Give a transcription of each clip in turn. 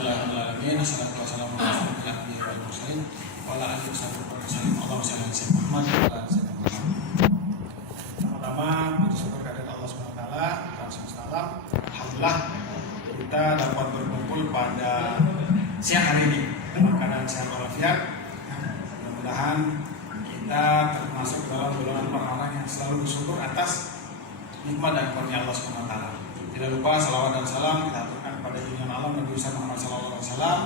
Alhamdulillahirobbilalamin. Wassalatu wassalamu ala asyrofil anbiya'i wal mursalin wa ala alihi wasallam. Allahumma shalli ala sayyidina Muhammad wa ala ali sayyidina Muhammad. Pertama, puji syukur kehadirat Allah Subhanahu wa taala, Alhamdulillah. Alhamdulillah kita dapat berkumpul pada siang hari ini dalam keadaan sehat walafiat. Mudah-mudahan kita termasuk dalam golongan orang-orang yang selalu bersyukur atas nikmat dan karunia Allah Subhanahu wa taala. Tidak lupa salawat dan salam kita aturkan pada junjungan alam Nabi Muhammad SAW,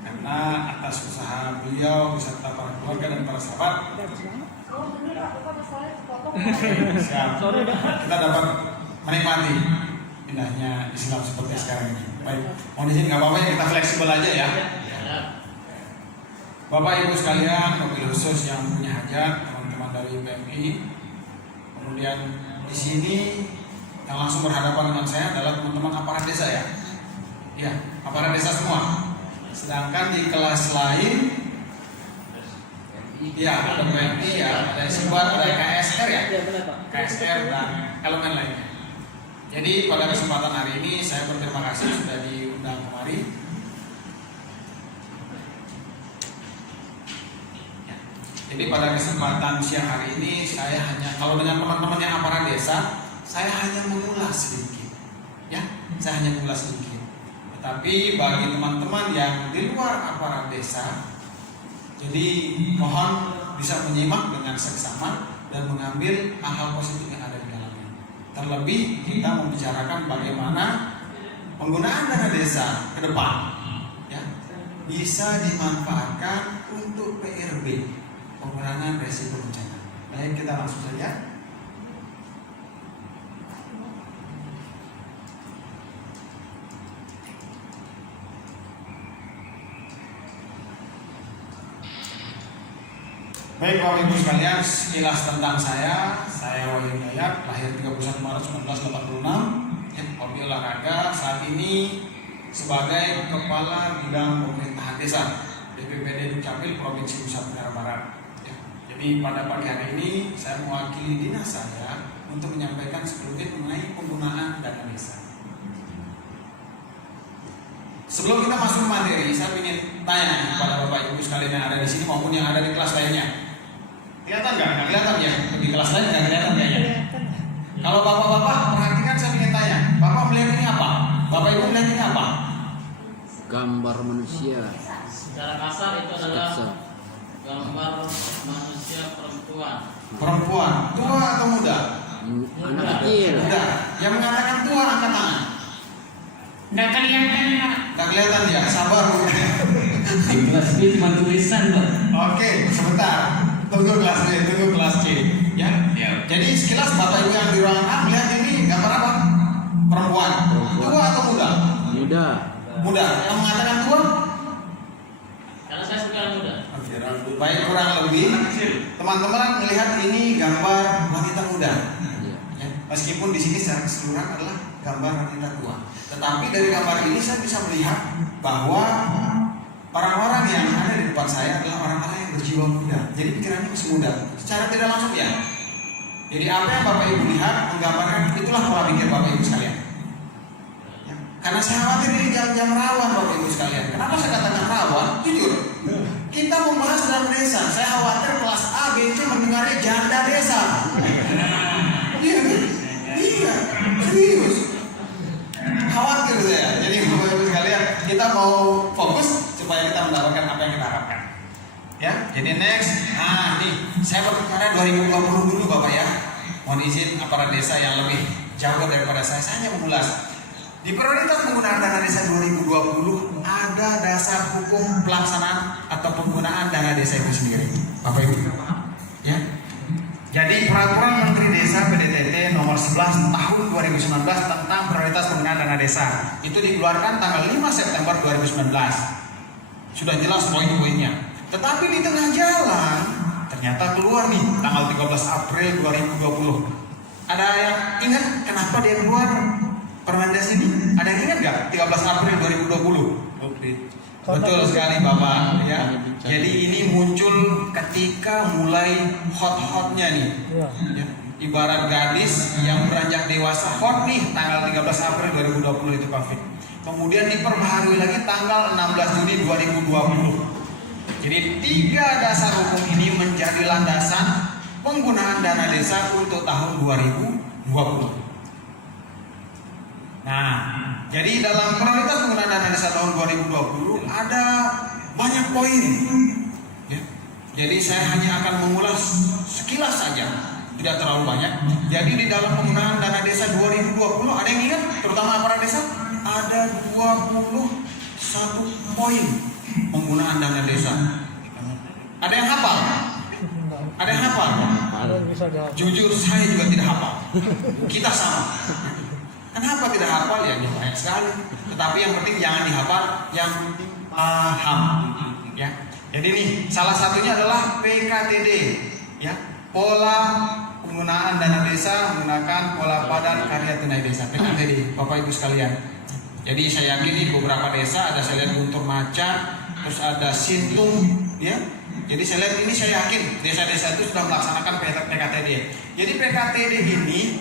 karena atas usaha beliau beserta para keluarga dan para sahabat kita dapat menikmati indahnya Islam seperti sekarang ini. Baik, mohon izin nggak apa-apa ya, kita fleksibel aja ya. Bapak Ibu sekalian, mobil khusus yang punya hajat, teman-teman dari PMI, kemudian di sini yang langsung berhadapan dengan saya adalah teman-teman aparat desa ya. Ya, aparat desa semua. Sedangkan di kelas lain ya ada PMI ya, ada Sibat, ada KSR ya. KSR dan elemen lainnya. Jadi pada kesempatan hari ini saya berterima kasih sudah diundang kemari. Jadi pada kesempatan siang hari ini saya hanya, kalau dengan teman-teman yang aparat desa, saya hanya mengulas sedikit, ya, saya hanya mengulas sedikit. Tetapi bagi teman-teman yang di luar aparat desa, jadi mohon bisa menyimak dengan seksama dan mengambil hal-hal positif yang ada di dalamnya. Terlebih kita membicarakan bagaimana penggunaan dana desa ke depan, ya, bisa dimanfaatkan untuk PRB, pengurangan resiko bencana. Baik, kita langsung saja. Baik Bapak Ibu sekalian, sekilas tentang saya Wahyu Hidayat, lahir 31 Maret 1986, hobi olahraga, saat ini sebagai Kepala Bidang Pemerintahan Desa BPPD Dukcapil Provinsi Nusa Tenggara Barat. Jadi pada pagi hari ini saya mewakili dinas saya untuk menyampaikan sekelumit mengenai penggunaan dana desa. Sebelum kita masuk ke materi, saya ingin tanya kepada Bapak Ibu sekalian yang ada di sini maupun yang ada di kelas lainnya. Kelihatan nggak? Nggak kelihatan ya? Di kelas lain nggak kelihatan kayaknya. Kalau bapak-bapak perhatikan, saya ingin tanya, bapak melihat ini apa? Bapak Ibu melihat ini apa? Gambar manusia. Secara kasar itu adalah gambar manusia perempuan. Perempuan, tua atau muda? Anak kecil. Muda. Yang mengatakan tua angkat tangan. Nggak kelihatan Pak. Nggak kelihatan ya? Sabar Bu. Di kelas B cuma tulisan Pak. Oke, sebentar. Tunggu kelas B, tunggu kelas C. Ya. Jadi sekilas Bapak Ibu yang di ruangan A melihat ini gambar apa? Perempuan. Tua atau muda? Muda. Muda. Yang mengatakan tua? Karena saya suka muda. Baik, kurang lebih teman-teman melihat ini gambar wanita muda. Ya, meskipun di sini secara keseluruhan adalah gambar wanita tua. Tetapi dari gambar ini saya bisa melihat bahwa orang-orang yang ada di depan saya adalah orang-orang yang berjiwa muda. Jadi pikirannya masih muda. Secara tidak langsung ya. Jadi apa yang Bapak Ibu lihat menggambarkan itulah pola pikir Bapak Ibu sekalian. Ya, karena saya khawatir ini jam-jam rawan Bapak Ibu sekalian. Kenapa saya katakan rawan? Jujur, kita membahas dalam desa. Saya khawatir kelas A, B, C mendengarnya janda desa. Iya kan? Iya, serius. Khawatir saya. Jadi Bapak Ibu sekalian, kita mau fokus supaya kita mendapatkan apa yang kita harapkan. Ya, jadi next. Nah, nih saya berbicara 2020 dulu Bapak ya. Mohon izin aparat desa yang lebih jauh daripada saya hanya mengulas. Di prioritas penggunaan dana desa 2020 ada dasar hukum pelaksanaan atau penggunaan dana desa itu sendiri. Bapak Ibu. Ya. Jadi Peraturan Menteri Desa PDTT nomor 11 tahun 2019 tentang prioritas penggunaan dana desa itu dikeluarkan tanggal 5 September 2019. Sudah jelas poin-poinnya. Tetapi di tengah jalan ternyata keluar nih tanggal 13 April 2020. Ada yang ingat kenapa dia keluar Permendes ini? Ada yang ingat nggak? 13 April 2020. Betul sekali Bapak ya. Jadi ini muncul ketika mulai hot-hotnya nih. Ya. Ibarat gadis yang beranjak dewasa hot nih tanggal 13 April 2020 itu Pak Fik. kemudian diperbaharui lagi tanggal 16 Juni 2020. Jadi 3 dasar hukum ini menjadi landasan penggunaan dana desa untuk tahun 2020. Nah, jadi dalam prioritas penggunaan dana desa tahun 2020 ada banyak poin. Ya. Jadi saya hanya akan mengulas sekilas saja, tidak terlalu banyak. Jadi di dalam penggunaan dana desa 2020 ada yang ingat, terutama aparat desa, ada 21 poin penggunaan dana desa. Ada yang hafal? Ada yang hafal? Jujur saya juga tidak hafal. Kita sama. Kenapa tidak hafal? Ya banyak sekali. Tetapi yang penting jangan dihafal, yang penting paham. Ya. Jadi nih salah satunya adalah PKTD. Ya. Pola penggunaan dana desa menggunakan pola padan karya tunai desa. PKTD, Bapak Ibu sekalian. Jadi saya yakin nih beberapa desa ada saya lihat Guntur Macan, terus ada Sintung, ya. Jadi saya lihat ini, saya yakin desa-desa itu sudah melaksanakan PKTD. Jadi PKTD ini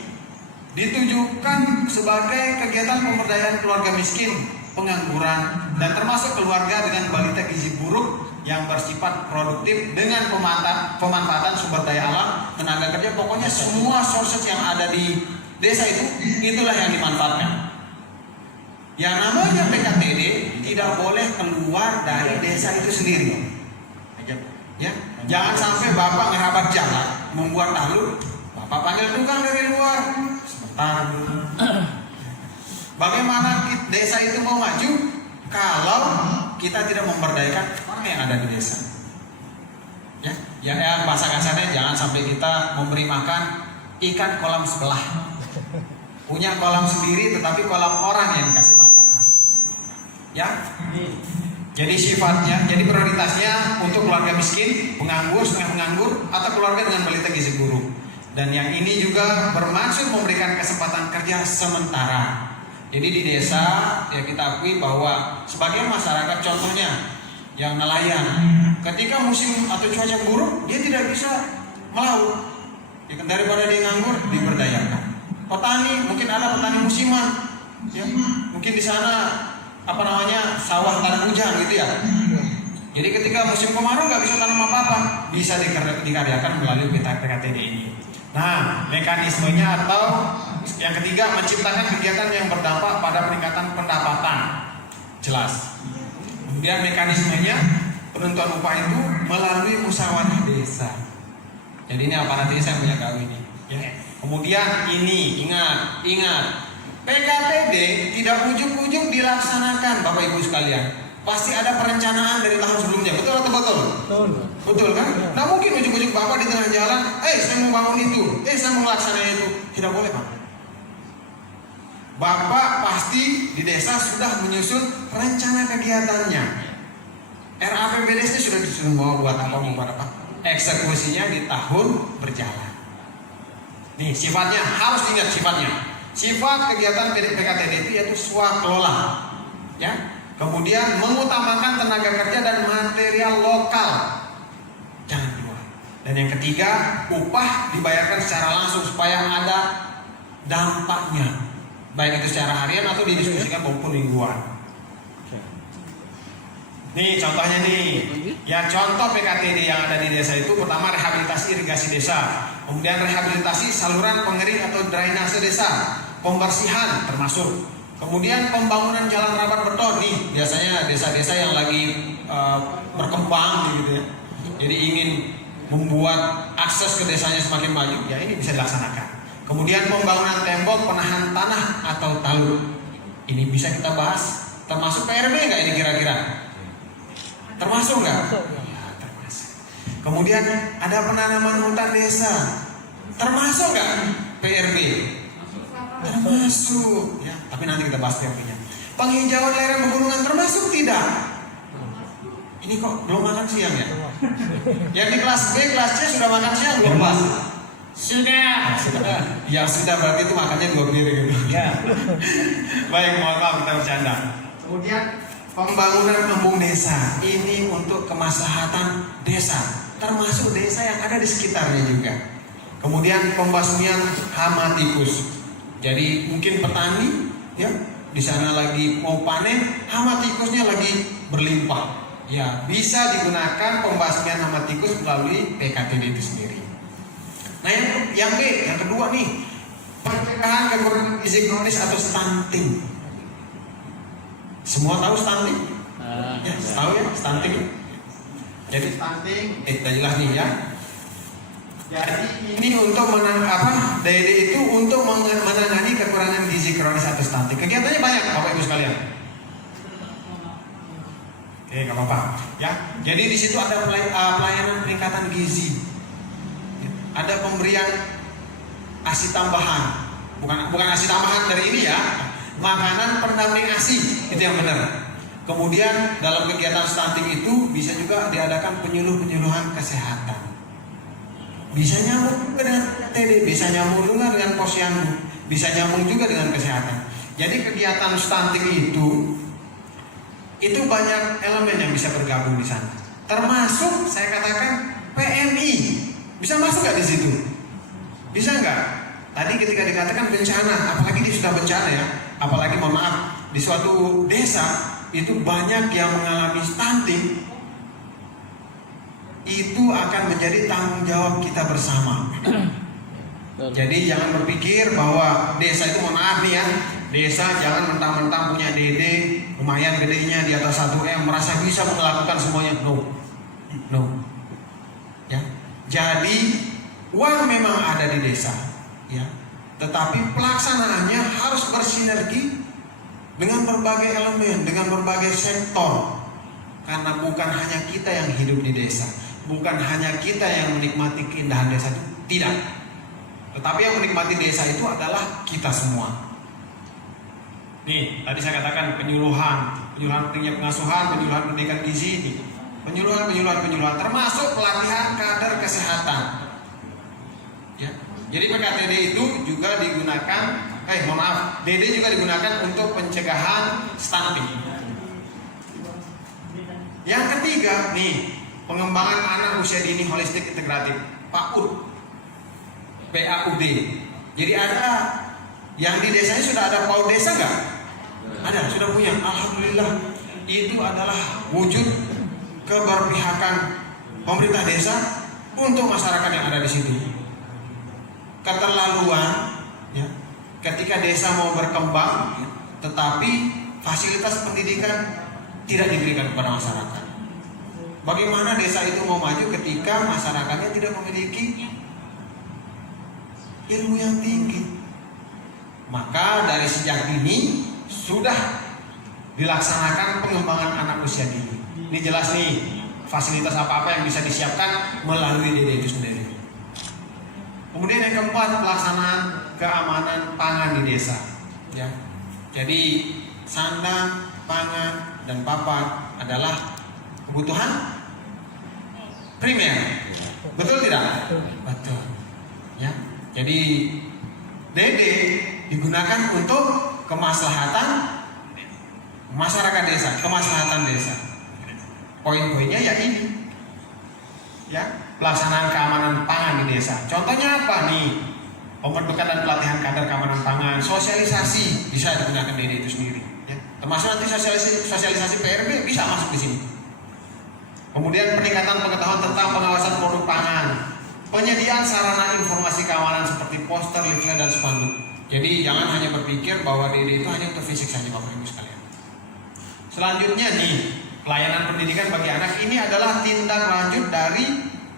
ditujukan sebagai kegiatan pemberdayaan keluarga miskin, pengangguran, dan termasuk keluarga dengan balita gizi buruk yang bersifat produktif dengan pemanfaatan sumber daya alam, tenaga kerja, pokoknya semua sources yang ada di desa itu, itulah yang dimanfaatkan. Yang namanya PKTD tidak boleh keluar dari desa itu sendiri. Ya, jangan sampai Bapak ngerabat jalan, membuat tahlul, Bapak panggil tukang dari luar. Sebentar dulu. Bagaimana desa itu mau maju kalau kita tidak memberdayakan orang yang ada di desa? Ya, bahasa kasarnya jangan sampai kita memberi makan ikan kolam sebelah. Punya kolam sendiri tetapi kolam orang yang dikasih makan. Ya. Jadi sifatnya, jadi prioritasnya untuk keluarga miskin, penganggur, setengah penganggur, atau keluarga dengan balita gizi buruk. Dan yang ini juga bermaksud memberikan kesempatan kerja sementara. Jadi di desa ya kita akui bahwa sebagian masyarakat, contohnya yang nelayan, ketika musim atau cuaca buruk dia tidak bisa melaut. Ya, daripada dia nganggur, diberdayakan. Petani, mungkin ada petani musiman, ya, mungkin di sana sawah tanam hujan gitu ya. Jadi ketika musim kemarau nggak bisa tanam apa-apa, bisa dikaryakan melalui PKTD ini. Nah, mekanismenya atau yang ketiga, menciptakan kegiatan yang berdampak pada peningkatan pendapatan. Jelas. Kemudian mekanismenya penentuan upah itu melalui musyawarah desa. Jadi ini aparat desa yang punya KW ini. Ya. Kemudian ini ingat. PKTD tidak ujuk-ujuk dilaksanakan, Bapak Ibu sekalian. Pasti ada perencanaan dari tahun sebelumnya, betul atau betul? Betul kan? Nah mungkin ujuk-ujuk Bapak di tengah jalan, saya mau bangun itu, saya mau melaksanakan itu. Tidak boleh, Pak. Bapak pasti di desa sudah menyusun rencana kegiatannya. RAPBD sudah disusun mau buat apa, mau buat apa. Eksekusinya di tahun berjalan. Nih sifatnya, harus diingat sifatnya. Sifat kegiatan PKTD itu yaitu swakelola, ya. Kemudian mengutamakan tenaga kerja dan material lokal, jangan jual. Dan yang ketiga, upah dibayarkan secara langsung supaya ada dampaknya, baik itu secara harian atau didiskusikan maupun mingguan. Nih contohnya nih, ya contoh PKTD yang ada di desa itu pertama rehabilitasi irigasi desa, kemudian rehabilitasi saluran pengering atau drainase desa, pembersihan termasuk, kemudian pembangunan jalan rapat beton nih biasanya desa-desa yang lagi berkembang gitu ya, jadi ingin membuat akses ke desanya semakin maju, ya ini bisa dilaksanakan. Kemudian pembangunan tembok penahan tanah atau talud, ini bisa kita bahas, termasuk PRB nggak ini kira-kira? Termasuk nggak? Ya, termasuk. Kemudian ada penanaman hutan desa, termasuk nggak PRB? Termasuk. Ya, tapi nanti kita bahas PRB-nya. Penghijauan lereng pegunungan termasuk tidak? Ini kok belum makan siang ya? Yang di kelas B, kelas C sudah makan siang belum Mas? Sudah. Sudah. Ya sudah berarti itu makannya 2 piring gitu. Ya. Baik, mohon maaf kita bercanda. Kemudian pembangunan embung desa ini untuk kemaslahatan desa, termasuk desa yang ada di sekitarnya juga. Kemudian pembasmian hama tikus. Jadi mungkin petani ya di sana lagi mau panen, hama tikusnya lagi berlimpah. Ya, bisa digunakan pembasmian hama tikus melalui PKTD itu sendiri. Nah, yang B, yang kedua nih, pencegahan kekurangan gizi kronis atau stunting. Semua tahu stunting? Ya, tahu ya stunting. Jadi stunting, kita jelas nih ya. Jadi ini untuk DD itu untuk menangani kekurangan gizi kronis atau stunting. Kegiatannya banyak, Bapak Ibu sekalian. Oke, nggak apa-apa. Ya, jadi di situ ada pelayanan peningkatan gizi. Ada pemberian ASI tambahan, bukan ASI tambahan dari ini ya, makanan pendamping ASI itu yang benar. Kemudian dalam kegiatan stunting itu bisa juga diadakan penyuluhan kesehatan. Bisa nyambung juga dengan TD, bisa nyambung juga dengan posyandu, bisa nyambung juga dengan kesehatan. Jadi kegiatan stunting itu banyak elemen yang bisa bergabung di sana. Termasuk saya katakan PMI bisa masuk nggak di situ? Bisa nggak? Tadi ketika dikatakan bencana, apalagi dia sudah bencana ya, apalagi mohon maaf di suatu desa itu banyak yang mengalami stunting, itu akan menjadi tanggung jawab kita bersama. Jadi jangan berpikir bahwa desa itu mohon maaf nih ya, desa jangan mentang-mentang punya DD lumayan gedenya di atas 1M merasa bisa melakukan semuanya. No. Ya. Jadi uang memang ada di desa, ya. Tetapi pelaksanaannya harus bersinergi dengan berbagai elemen, dengan berbagai sektor. Karena bukan hanya kita yang hidup di desa, bukan hanya kita yang menikmati keindahan desa itu, tidak. Tetapi yang menikmati desa itu adalah kita semua. Nih, tadi saya katakan penyuluhan pentingnya pengasuhan, penyuluhan pendidikan gizi, nih. Penyuluhan termasuk pelatihan kader kesehatan. Ya. Jadi PKTD itu juga digunakan, DD juga digunakan untuk pencegahan stunting. Yang ketiga, nih, pengembangan anak usia dini holistik integratif, PAUD. Jadi ada yang di desanya sudah ada PAUD desa nggak? Ada, sudah punya. Alhamdulillah. Itu adalah wujud keberpihakan pemerintah desa untuk masyarakat yang ada di situ. Keterlaluan, ya, ketika desa mau berkembang, tetapi fasilitas pendidikan tidak diberikan kepada masyarakat. Bagaimana desa itu mau maju ketika masyarakatnya tidak memiliki ilmu yang tinggi? Maka dari sejak dini sudah dilaksanakan pengembangan anak usia dini. Ini jelas nih fasilitas apa-apa yang bisa disiapkan melalui DD itu sendiri. Kemudian yang keempat, pelaksanaan keamanan pangan di desa. Ya. Jadi sandang, pangan, dan papan adalah kebutuhan primer. Betul tidak? Betul. Ya. Jadi DD digunakan untuk kemaslahatan masyarakat desa, kemaslahatan desa. Poin-poinnya ya ini. Ya, pelaksanaan keamanan pangan di desa. Contohnya apa nih? Pembentukan dan pelatihan kader keamanan pangan, sosialisasi bisa digunakan DD itu sendiri. Ya. Termasuk nanti sosialisasi PRB bisa masuk di sini. Kemudian peningkatan pengetahuan tentang pengawasan produk pangan, penyediaan sarana informasi keamanan seperti poster, leaflet, dan spanduk. Jadi jangan hanya berpikir bahwa DD itu hanya untuk fisik saja, Bapak Ibu sekalian. Selanjutnya nih, pelayanan pendidikan bagi anak ini adalah tindak lanjut dari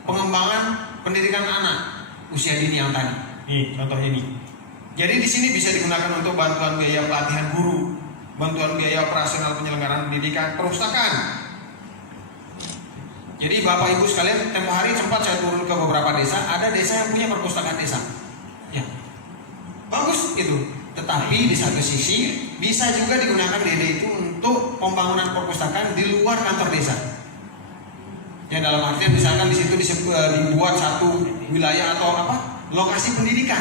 pengembangan pendidikan anak usia dini yang tadi. Nih, contohnya nih. Jadi di sini bisa digunakan untuk bantuan biaya pelatihan guru, bantuan biaya operasional penyelenggaraan pendidikan, perpustakaan. Jadi Bapak Ibu sekalian, tempo hari sempat saya turun ke beberapa desa, ada desa yang punya perpustakaan desa. Ya. Bagus itu. Tetapi di satu sisi bisa juga digunakan DD itu untuk pembangunan perpustakaan di luar kantor desa. Ya, dalam artian misalkan di situ dibuat satu wilayah atau lokasi pendidikan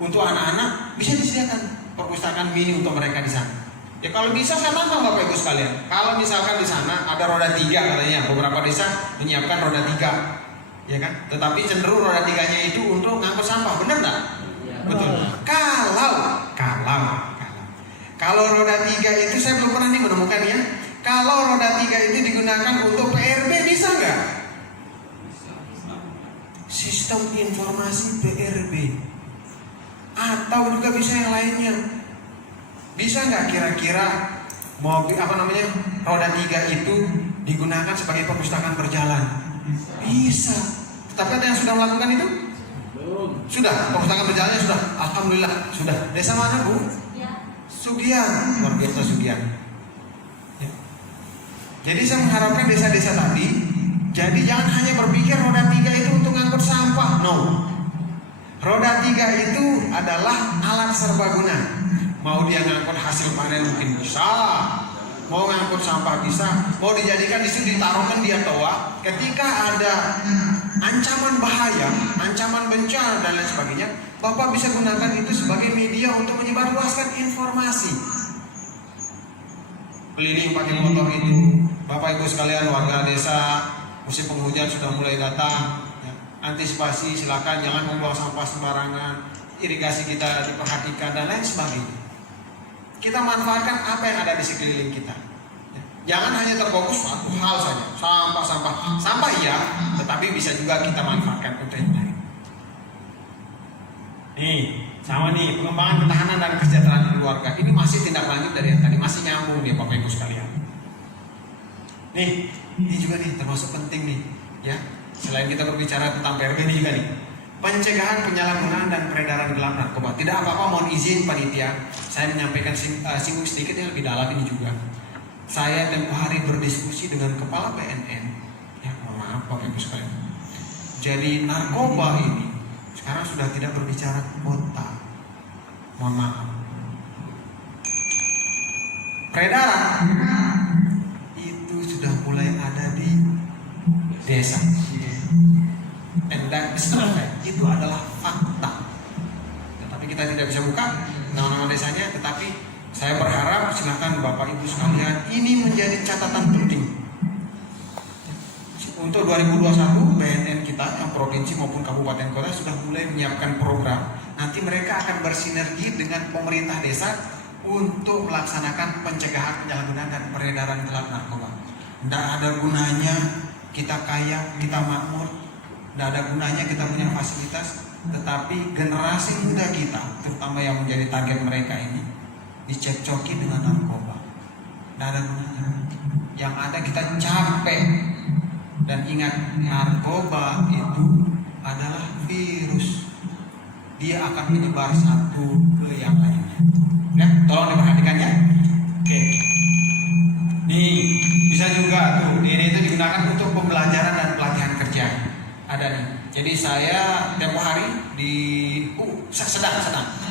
untuk anak-anak, bisa disediakan perpustakaan mini untuk mereka di sana. Ya kalau bisa saya tantang Bapak Ibu sekalian. Kalau misalkan di sana ada roda 3 katanya, beberapa desa menyiapkan roda 3, ya kan? Tetapi cenderung roda 3-nya itu untuk ngangkut sampah, benar nggak? Betul. Kalau Kalau roda 3 itu saya belum pernah nih menemukan ya. Kalau roda 3 itu digunakan untuk PRB bisa nggak? Sistem informasi PRB. Atau juga bisa yang lainnya. Bisa nggak kira-kira mobil roda 3 itu digunakan sebagai perpustakaan berjalan? Bisa. Tapi ada yang sudah melakukan itu? Sudah, perpustakaan berjalannya sudah. Alhamdulillah sudah. Desa mana Bu? Sugian, luar biasa Sugian. Ya. Jadi saya mengharapkan desa-desa tadi, jadi jangan hanya berpikir roda 3 itu untuk ngangkut sampah. No. Roda 3 itu adalah alat serbaguna. Mau dia ngangkut hasil panen mungkin bisa, mau ngangkut sampah bisa, mau dijadikan di situ ditaruhkan dia toa. Ketika ada ancaman bahaya, ancaman bencana dan lain sebagainya, Bapak bisa gunakan itu sebagai media untuk menyebarluaskan informasi. Keliling pakai motor itu, Bapak Ibu sekalian warga desa, musim penghujan sudah mulai datang. Antisipasi, silakan jangan membuang sampah sembarangan, irigasi kita diperhatikan dan lain sebagainya. Kita manfaatkan apa yang ada di sekeliling kita. Jangan hanya terfokus satu hal saja, sampah iya, tetapi bisa juga kita manfaatkan untuk yang lain. Nih, sama nih pengembangan ketahanan dan kesejahteraan keluarga. Ini masih tindak lanjut dari yang tadi, masih nyambung nih Bapak Ibu sekalian. Nih, ini juga nih termasuk penting nih, ya. Selain kita berbicara tentang PRB ini juga nih, pencegahan penyalahgunaan dan peredaran gelap narkoba. Tidak apa-apa, mohon izin panitia, saya menyampaikan singgung sedikit yang lebih dalam ini juga. Saya tempoh hari berdiskusi dengan kepala BNN. Ya, mohon maaf Bapak Ibu sekalian. Jadi narkoba ini sekarang sudah tidak berbicara kota. Mohon maaf. Peredaran itu sudah mulai ada di desa. Dan itu adalah fakta. Tetapi kita tidak bisa buka nama-nama desanya, tetapi saya berharap silakan Bapak Ibu sekalian ini menjadi catatan penting. Untuk 2021 BNN kita yang provinsi maupun kabupaten kota sudah mulai menyiapkan program. Nanti mereka akan bersinergi dengan pemerintah desa untuk melaksanakan pencegahan penyalahgunaan dan peredaran gelap narkoba. Tidak ada gunanya kita kaya, kita makmur, tidak ada gunanya kita punya fasilitas, tetapi generasi muda kita, terutama yang menjadi target mereka ini, dicekcoki dengan narkoba. Tidak ada gunanya. Yang ada kita capek. Dan ingat, narkoba itu adalah virus. Dia akan menyebar satu ke yang lainnya. Ya, tolong diperhatikan ya. Oke. Nih, bisa juga tuh, ini itu digunakan untuk pembelajaran dan pelatihan kerja. Ada nih. Jadi saya tempoh hari di sedang.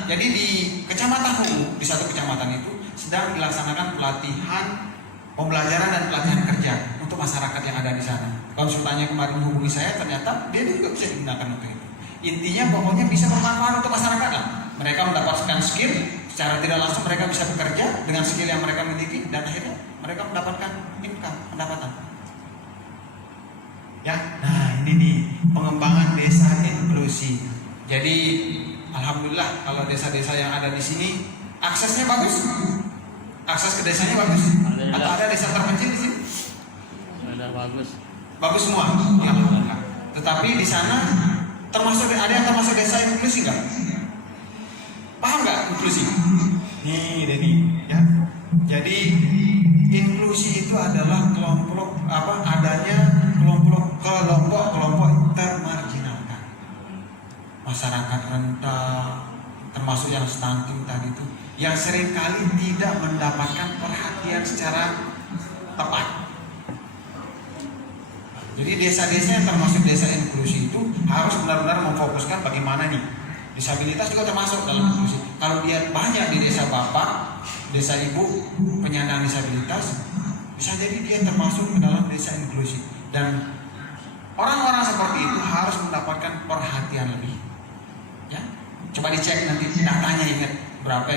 Jadi di kecamatan di satu kecamatan itu sedang dilaksanakan pelatihan pembelajaran dan pelatihan kerja untuk masyarakat yang ada di sana. Konsultannya kemarin menghubungi saya, ternyata dia juga bisa digunakan untuk itu. Intinya pokoknya bisa bermanfaat untuk masyarakat lah. Mereka mendapatkan skill, secara tidak langsung mereka bisa bekerja dengan skill yang mereka miliki dan akhirnya mereka mendapatkan income, pendapatan. Ya, nah ini nih pengembangan desa inklusi. Jadi alhamdulillah kalau desa-desa yang ada di sini aksesnya bagus, akses ke desanya bagus. Atau ada desa terpencil di sini? Ada bagus. Bagus semua. Ya, alhamdulillah. Tetapi di sana ada yang termasuk desa inklusi nggak? Paham nggak inklusi? Nih, Denny, ya. Jadi inklusi itu adalah adanya kelompok termarginalkan, masyarakat rentan, termasuk yang stunting tadi itu, yang seringkali tidak mendapatkan perhatian secara tepat. Jadi desa-desa yang termasuk desa inklusi itu harus benar-benar memfokuskan bagaimana nih. Disabilitas juga termasuk dalam inklusi. Kalau dia banyak di desa bapak, desa ibu penyandang disabilitas, bisa jadi dia termasuk ke dalam desa inklusi. Dan orang-orang seperti itu harus mendapatkan perhatian lebih. Ya, coba dicek nanti datanya, ingat berapa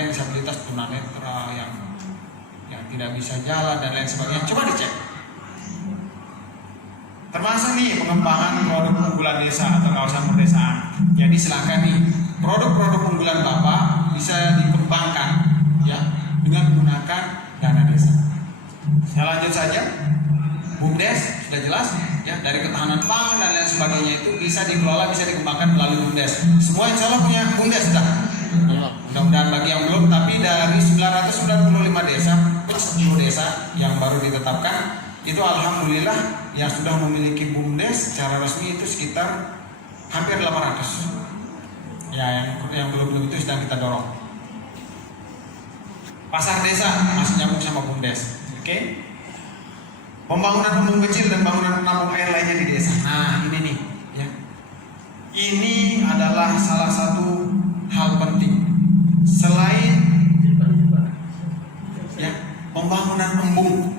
yang disabilitas, tunanetra, yang tidak bisa jalan dan lain sebagainya. Coba dicek. Termasuk nih pengembangan produk unggulan desa atau kawasan perdesaan. Jadi silakan nih produk-produk unggulan Bapak bisa dikembangkan ya dengan menggunakan dana desa. Saya lanjut saja. BUMDes sudah jelas ya, dari ketahanan pangan dan lain sebagainya itu bisa dikelola, bisa dikembangkan melalui BUMDes. Semua insya Allah punya BUMDes sudah. Mudah-mudahan bagi yang belum, tapi dari 995 desa plus 10 desa yang baru ditetapkan itu alhamdulillah yang sudah memiliki BUMDes secara resmi itu sekitar hampir 800. Ya, yang belum itu sedang kita dorong. Pasar desa masih nyambung sama BUMDes. Oke. Pembangunan embung kecil dan bangunan penampung air lainnya di desa. Nah, ini nih, ya. Ini adalah salah satu hal penting. Selain ya, pembangunan embung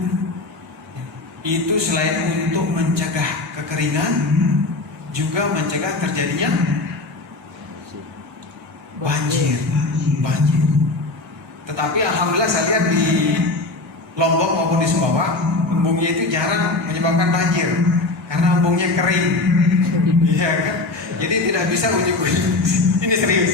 itu selain untuk mencegah kekeringan, juga mencegah terjadinya banjir. Tetapi alhamdulillah saya lihat di Lombok maupun di Sumbawa, embungnya itu jarang menyebabkan banjir karena embungnya kering. Iya kan? Jadi tidak bisa ujuk-ujuk. Ini serius.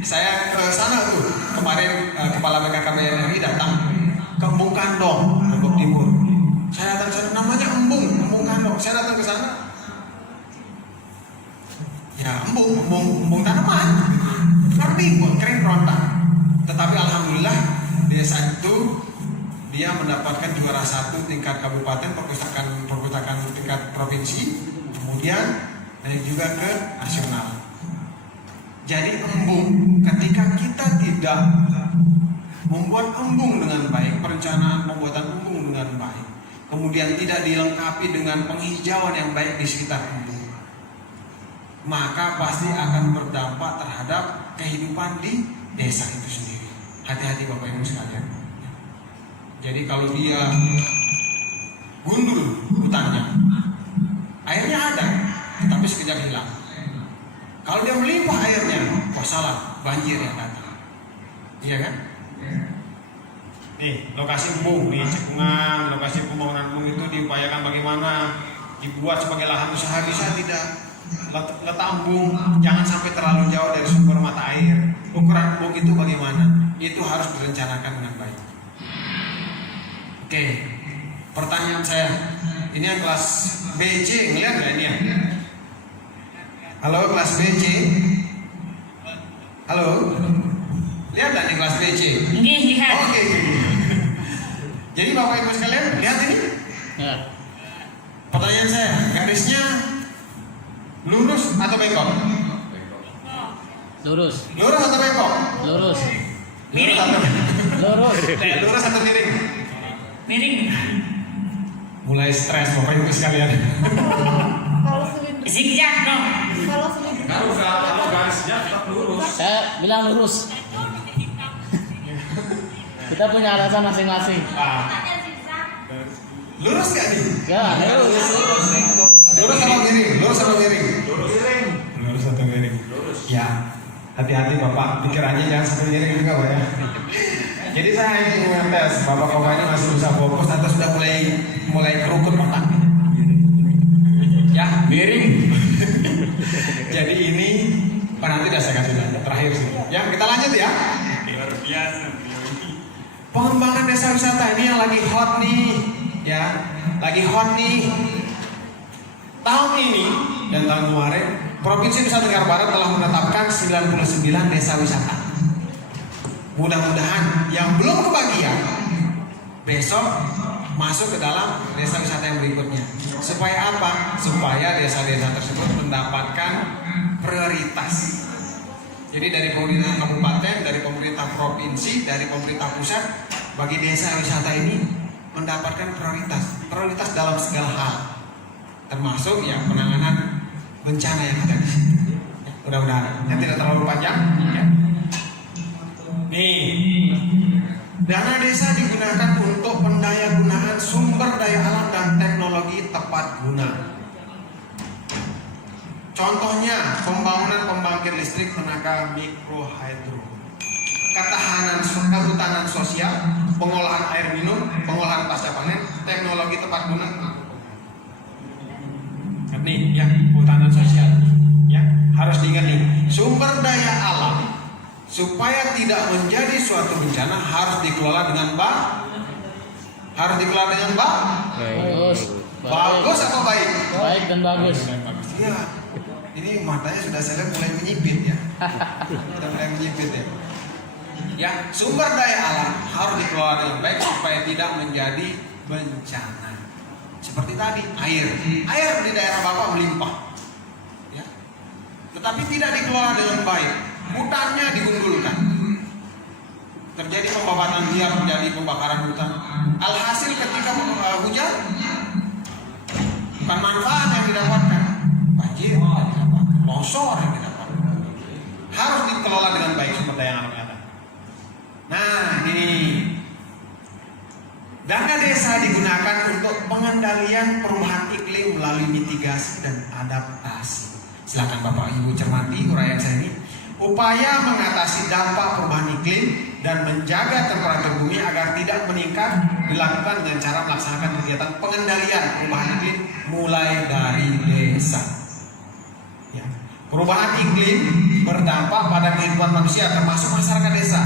Saya ke sana tuh kemarin, kepala BKKBN RI datang ke Embung Kandong, Lombok Timur. Saya datang ke sana, namanya Embung Kandong. Saya datang ke sana, ya embung tanaman, kering kerontang. Tetapi alhamdulillah desa itu dia mendapatkan juara 1 tingkat kabupaten perpustakaan tingkat provinsi, kemudian naik juga ke nasional. Jadi embung, ketika kita tidak membuat embung dengan baik, perencanaan pembuatan embung dengan baik, kemudian tidak dilengkapi dengan penghijauan yang baik di sekitar embung, maka pasti akan berdampak terhadap kehidupan di desa itu sendiri. Hati-hati Bapak Ibu sekalian. Jadi kalau dia gundul hutannya, airnya ada, tapi sekejap hilang. Kalau dia melimpah airnya, salah, banjir yang datang. Iya kan? Nih, lokasi embung, nih cekungan, lokasi pembangunan embung itu diupayakan bagaimana dibuat sebagai lahan usaha, bisa tidak letak embung jangan sampai terlalu jauh dari sumber mata air. Ukuran embung itu bagaimana? Itu harus direncanakan dengan baik. Oke, pertanyaan saya, ini yang kelas BC, ngeliat nggak ini ya? Halo kelas BC, halo, lihat nggak nih kelas BC? Lihat. Oke. Jadi Bapak Ibu sekalian, lihat ini. Ya. Pertanyaan saya, garisnya lurus atau bengkok? Lurus. Lurus atau bengkok? Lurus. Miring. Lurus. Lurus atau miring? Miring. Mulai stres Bapak Ibu sekalian. Kalau selip, Zigzag dong. kalau selip, Kalau garisnya tetap lurus. Saya bilang lurus. Kita punya alasan masing-masing. Lurus nggak nih? Ya, lurus. Lurus atau miring? Lurus atau miring? Lurus. Lurus atau miring? Lurus. Ya, hati-hati Bapak, pikirannya jangan sampai miring juga Pak ya. Jadi saya ingin ngetes, Bapak-bapak ini masih bisa fokus atau sudah mulai kerukut otak? Ya, miring. Jadi ini nanti dah saya kasih tanya terakhir sih. Ya, kita lanjut ya. Luar biasa. Pengembangan desa wisata ini yang lagi hot nih, ya, lagi hot nih. Tahun ini dan tahun kemarin, Provinsi Nusa Tenggara Barat telah menetapkan 99 desa wisata. Mudah-mudahan yang belum kebagian besok masuk ke dalam desa wisata yang berikutnya. Supaya apa? Supaya desa-desa tersebut mendapatkan prioritas. Jadi dari pemerintah kabupaten, dari pemerintah provinsi, dari pemerintah pusat, bagi desa wisata ini mendapatkan prioritas dalam segala hal, termasuk ya penanganan bencana yang ada di sini. Mudah-mudahan yang tidak terlalu panjang. Ya. Nih, dana desa digunakan untuk pendayagunaan sumber daya alam dan teknologi tepat guna. Contohnya pembangunan pembangkit listrik tenaga mikrohidro, kehutanan sosial, pengolahan air minum, pengolahan pasca panen, teknologi tepat guna. Nih, ya, kehutanan sosial, ya harus diingat nih, sumber daya alam supaya tidak menjadi suatu bencana harus dikelola dengan baik. Harus dikelola dengan baik. Bagus. Bagus atau baik? Baik dan bagus. Iya. Ini matanya sudah saya lihat mulai menyipit ya. Sudah mulai menyipit ya. Ya, sumber daya alam harus dikelola dengan baik supaya tidak menjadi bencana. Seperti tadi, air di daerah Bapak melimpah. Ya. Tetapi tidak dikelola dengan baik. Hutannya digundulkan. Terjadi pembabatan liar, terjadi pembakaran hutan. Alhasil ketika hujan, bukan manfaat yang didapatkan, banjir yang didapatkan, longsor yang didapatkan. Harus dikelola dengan baik sumber daya alam yang ada. Nah, ini dana desa digunakan untuk pengendalian perubahan iklim melalui mitigasi dan adaptasi. Silakan Bapak Ibu cermati uraian saya ini. Upaya mengatasi dampak perubahan iklim dan menjaga temperatur bumi agar tidak meningkat dilakukan dengan cara melaksanakan kegiatan pengendalian perubahan iklim mulai dari desa. Ya. Perubahan iklim berdampak pada kehidupan manusia termasuk masyarakat desa.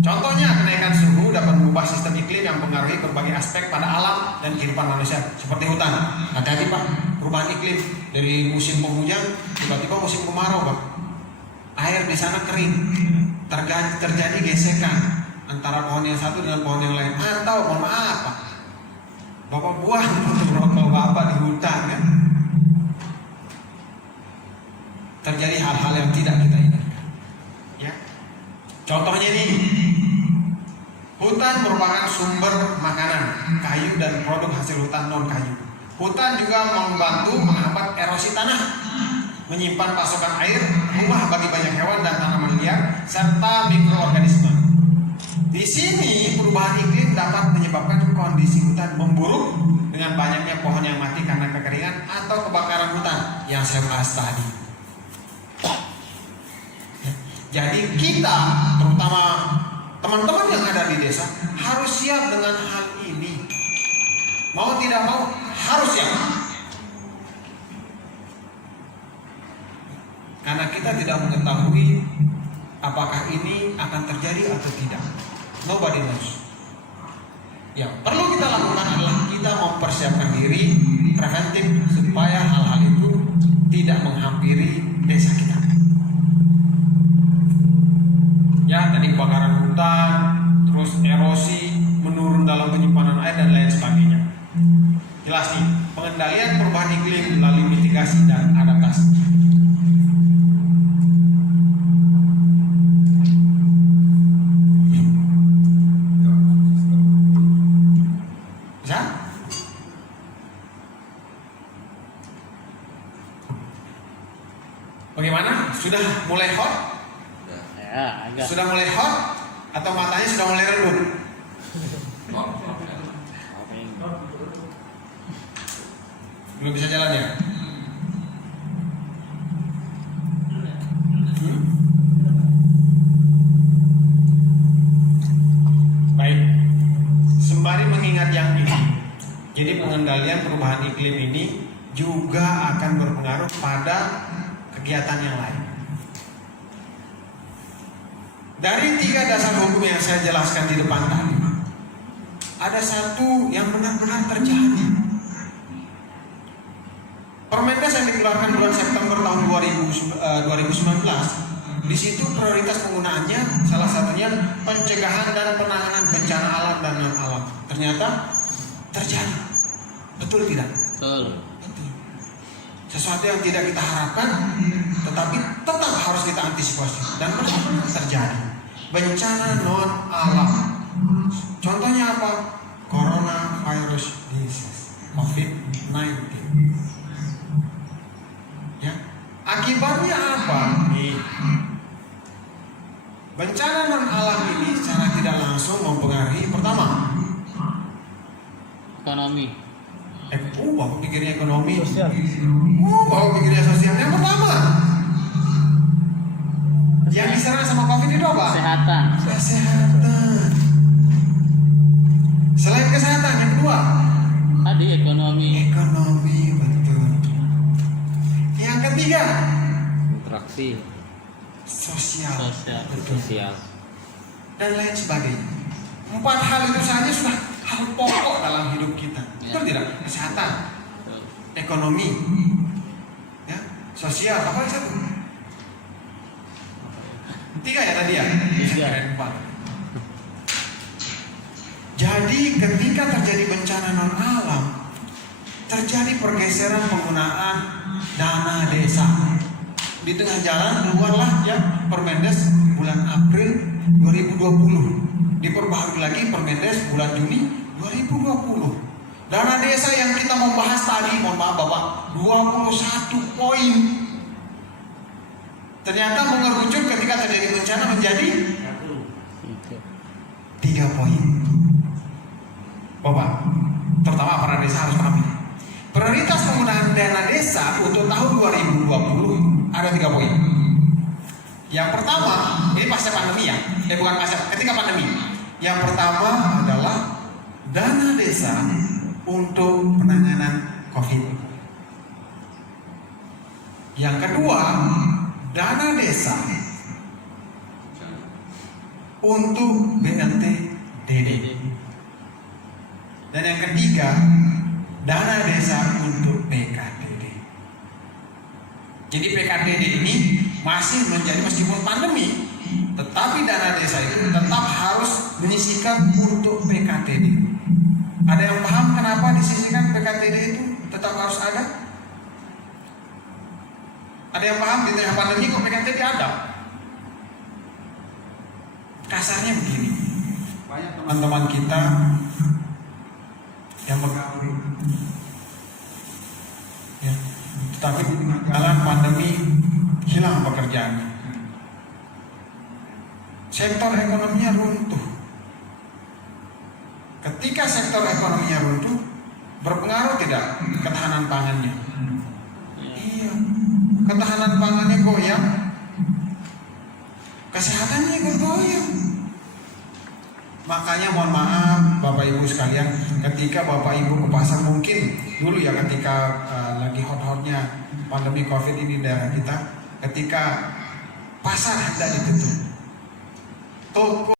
Contohnya kenaikan suhu dapat mengubah sistem iklim yang mempengaruhi berbagai aspek pada alam dan kehidupan manusia seperti hutan. Hati-hati Pak, perubahan iklim dari musim penghujan tiba-tiba musim kemarau Pak. Air di sana kering, terjadi gesekan antara pohon yang satu dengan pohon yang lain, atau mohon maaf Pak, Bapak buang rokok Bapak di hutan kan, terjadi hal-hal yang tidak kita inginkan. Ya, contohnya nih, hutan merupakan sumber makanan, kayu dan produk hasil hutan non kayu. Hutan juga membantu menghambat erosi tanah, menyimpan pasokan air, rumah bagi banyak hewan dan tanaman liar, serta mikroorganisme. Di sini perubahan iklim dapat menyebabkan kondisi hutan memburuk dengan banyaknya pohon yang mati karena kekeringan atau kebakaran hutan yang saya bahas tadi. Jadi kita, terutama teman-teman yang ada di desa, harus siap dengan hal ini. Mau tidak mau harus siap. Karena kita tidak mengetahui apakah ini akan terjadi atau tidak. Nobody knows. Yang perlu kita lakukan adalah kita mempersiapkan diri preventif supaya hal-hal itu tidak menghampiri desa kita. Ya, tadi kebakaran hutan, terus erosi, menurun dalam penyimpanan air dan lain sebagainya. Jelas nih, pengendalian perubahan iklim melalui mitigasi dan adaptasi. Bisa? Bagaimana? Sudah mulai hot? Ya, agak. Sudah mulai hot? Atau matanya sudah mulai redup? Belum bisa jalan ya? Baik. Sembari mengingat yang ini, jadi pengendalian perubahan iklim ini juga akan berpengaruh pada kegiatan yang lain. Dari 3 dasar hukum yang saya jelaskan di depan tadi, ada satu yang benar-benar terjadi. Permendes yang dikeluarkan bulan September tahun 2019, di situ prioritas penggunaannya salah satunya pencegahan dan penanganan bencana alam dan non alam. Ternyata terjadi, betul tidak? Betul. Betul. Sesuatu yang tidak kita harapkan, tetapi tetap harus kita antisipasi dan benar-benar terjadi. Bencana non alam. Contohnya apa? Coronavirus disease, COVID-19. Ya, akibatnya apa? Nih, bencana non alam ini secara tidak langsung mempengaruhi pertama Ekonomi. Bapak pikirnya ekonomi. Bapak pikirnya sosial. Yang pertama, yang diserang sama COVID itu apa? Kesehatan. Kesehatan. Selain kesehatan, yang kedua, Tadi ekonomi. ekonomi, betul. Yang ketiga, interaksi. sosial, Sosial. Sosial. dan lain sebagainya. 4 hal itu saja sudah hal pokok dalam hidup kita. Ya. Betul tidak? Kesehatan, Betul. ekonomi, ya, sosial, apa yang satu? 3 ya tadi ya? 3. Keren 4. Jadi ketika terjadi bencana non alam, terjadi pergeseran penggunaan dana desa. Di tengah jalan keluarlah ya Permendes bulan April 2020. Diperbaharui lagi Permendes bulan Juni 2020. Dana desa yang kita mau bahas tadi, mohon maaf Bapak, 21 poin. Ternyata mengerucut ketika terjadi bencana menjadi 3 poin. Bapak, terutama para desa harus pahami. Prioritas penggunaan dana desa untuk tahun 2020 ada 3 poin. Yang pertama, ini pasca pandemi ya, bukan pasca, ketika pandemi. Yang pertama adalah dana desa untuk penanganan COVID. Yang kedua, dana desa untuk BLT DD. Dan yang ketiga, dana desa untuk PKDD. Jadi PKDD ini masih menjadi meskipun pandemi, tetapi dana desa itu tetap harus menyisihkan untuk PKDD. Ada yang paham kenapa disisihkan PKDD itu tetap harus ada? Ada yang paham di tengah pandemi kok PKDD ada? Kasarnya begini, banyak teman-teman kita yang bergaul, ya, tetapi di tengah jalan pandemi hilang pekerjaannya. Sektor ekonominya runtuh. Ketika sektor ekonominya runtuh, berpengaruh tidak ketahanan pangannya? Iya, ketahanan pangannya goyang, kesehatannya ikut goyang. Makanya mohon maaf Bapak Ibu sekalian, ketika Bapak Ibu ke pasar mungkin dulu ya ketika lagi hot-hotnya pandemi COVID ini di daerah kita, ketika pasar hendak ditutup, toko